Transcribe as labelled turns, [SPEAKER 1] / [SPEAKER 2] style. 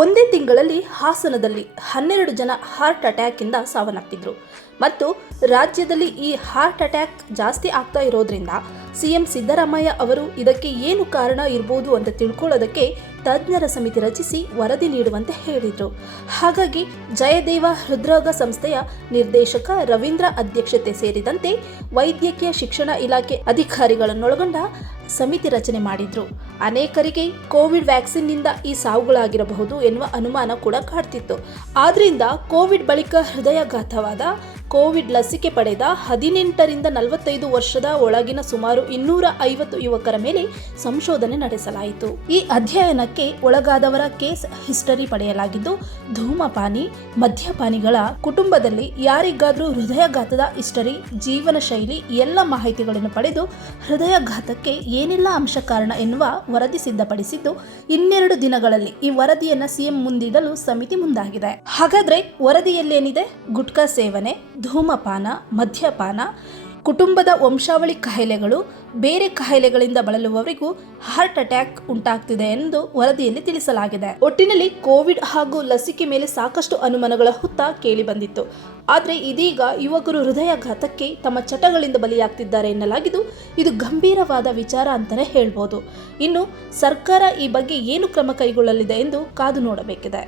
[SPEAKER 1] ಒಂದೇ ತಿಂಗಳಲ್ಲಿ ಹಾಸನದಲ್ಲಿ ಹನ್ನೆರಡು ಜನ ಹಾರ್ಟ್ ಅಟ್ಯಾಕಿಂದ ಸಾವನ್ನಪ್ಪಿದ್ರು. ಮತ್ತು ರಾಜ್ಯದಲ್ಲಿ ಈ ಹಾರ್ಟ್ ಅಟ್ಯಾಕ್ ಜಾಸ್ತಿ ಆಗ್ತಾ ಇರೋದ್ರಿಂದ ಸಿಎಂ ಸಿದ್ದರಾಮಯ್ಯ ಅವರು ಇದಕ್ಕೆ ಏನು ಕಾರಣ ಇರಬಹುದು ಅಂತ ತಿಳ್ಕೊಳ್ಳೋದಕ್ಕೆ ತಜ್ಞರ ಸಮಿತಿ ರಚಿಸಿ ವರದಿ ನೀಡುವಂತೆ ಹೇಳಿದರು. ಹಾಗಾಗಿ ಜಯದೇವ ಹೃದ್ರೋಗ ಸಂಸ್ಥೆಯ ನಿರ್ದೇಶಕ ರವೀಂದ್ರ ಅಧ್ಯಕ್ಷತೆ ಸೇರಿದಂತೆ ವೈದ್ಯಕೀಯ ಶಿಕ್ಷಣ ಇಲಾಖೆ ಅಧಿಕಾರಿಗಳನ್ನೊಳಗೊಂಡ ಸಮಿತಿ ರಚನೆ ಮಾಡಿದ್ರು. ಅನೇಕರಿಗೆ ಕೋವಿಡ್ ವ್ಯಾಕ್ಸಿನ್ನಿಂದ ಈ ಸಾವುಗಳಾಗಿರಬಹುದು ಎನ್ನುವ ಅನುಮಾನ ಕೂಡ ಕಾಡ್ತಿತ್ತು. ಆದ್ರಿಂದ ಕೋವಿಡ್ ಬಳಿಕ ಹೃದಯಘಾತವಾದ ಕೋವಿಡ್ ಲಸಿಕೆ ಪಡೆದ ಹದಿನೆಂಟರಿಂದ ನಲವತ್ತೈದು ವರ್ಷದ ಒಳಗಿನ ಸುಮಾರು ಇನ್ನೂರ ಐವತ್ತು ಯುವಕರ ಮೇಲೆ ಸಂಶೋಧನೆ ನಡೆಸಲಾಯಿತು. ಈ ಅಧ್ಯಯನಕ್ಕೆ ಒಳಗಾದವರ ಕೇಸ್ ಹಿಸ್ಟರಿ ಪಡೆಯಲಾಗಿದ್ದು, ಧೂಮಪಾನಿ, ಮದ್ಯಪಾನಿಗಳ ಕುಟುಂಬದಲ್ಲಿ ಯಾರಿಗಾದರೂ ಹೃದಯಘಾತದ ಹಿಸ್ಟರಿ ಜೀವನ ಶೈಲಿ ಎಲ್ಲ ಮಾಹಿತಿಗಳನ್ನು ಪಡೆದು ಹೃದಯಘಾತಕ್ಕೆ ಏನೆಲ್ಲ ಅಂಶ ಕಾರಣ ಎನ್ನುವ ವರದಿ ಸಿದ್ಧಪಡಿಸಿದ್ದು, ಇನ್ನೆರಡು ದಿನಗಳಲ್ಲಿ ಈ ವರದಿಯನ್ನು ಸಿಎಂ ಮುಂದಿಡಲು ಸಮಿತಿ ಮುಂದಾಗಿದೆ. ಹಾಗಾದ್ರೆ ವರದಿಯಲ್ಲೇನಿದೆ? ಗುಟ್ಕಾ ಸೇವನೆ ಧೂಮಪಾನ, ಮದ್ಯಪಾನ, ಕುಟುಂಬದ ವಂಶಾವಳಿ ಕಾಯಿಲೆಗಳು ಬೇರೆ ಕಾಯಿಲೆಗಳಿಂದ ಬಳಲುವವರಿಗೂ ಹಾರ್ಟ್ ಅಟ್ಯಾಕ್ ಉಂಟಾಗ್ತಿದೆ ಎಂದು ವರದಿಯಲ್ಲಿ ತಿಳಿಸಲಾಗಿದೆ. ಒಟ್ಟಿನಲ್ಲಿ ಕೋವಿಡ್ ಹಾಗೂ ಲಸಿಕೆ ಮೇಲೆ ಸಾಕಷ್ಟು ಅನುಮಾನಗಳ ಹುತ್ತ ಕೇಳಿ ಬಂದಿತ್ತು. ಆದರೆ ಇದೀಗ ಯುವಕರು ಹೃದಯಾಘಾತಕ್ಕೆ ತಮ್ಮ ಚಟಗಳಿಂದ ಬಲಿಯಾಗ್ತಿದ್ದಾರೆ ಎನ್ನಲಾಗಿದ್ದು, ಇದು ಗಂಭೀರವಾದ ವಿಚಾರ ಅಂತಲೇ ಹೇಳ್ಬೋದು. ಇನ್ನು ಸರ್ಕಾರ ಈ ಬಗ್ಗೆ ಏನು ಕ್ರಮ ಕೈಗೊಳ್ಳಲಿದೆ ಎಂದು ಕಾದು ನೋಡಬೇಕಿದೆ.